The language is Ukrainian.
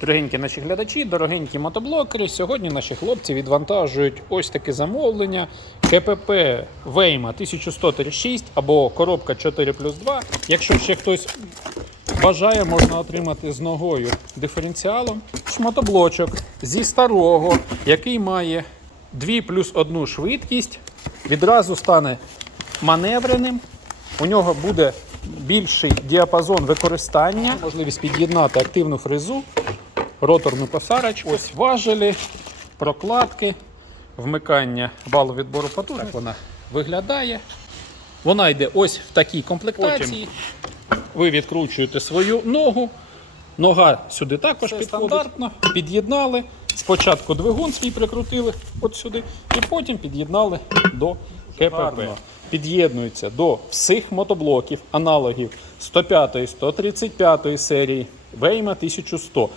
Дорогенькі наші глядачі, дорогенькі мотоблокери. Сьогодні наші хлопці відвантажують ось таке замовлення КПП Вейма 1136 або коробка 4 плюс 2. Якщо ще хтось бажає, можна отримати з ногою диференціалом. Мотоблочок зі старого, який має 2 плюс 1 швидкість, відразу стане маневреним. У нього буде більший діапазон використання, можливість під'єднати активну фрезу, роторну посарочку, ось важелі, прокладки, вмикання балу відбору потужності. Так вона виглядає. Вона йде ось в такій комплектації. Ви відкручуєте свою ногу. Нога сюди також підходить. стандартно. Під'єднали. Спочатку двигун свій прикрутили от сюди, і потім під'єднали до КПП. Під'єднується до всіх мотоблоків, аналогів 105 135 серії Вейма 1100.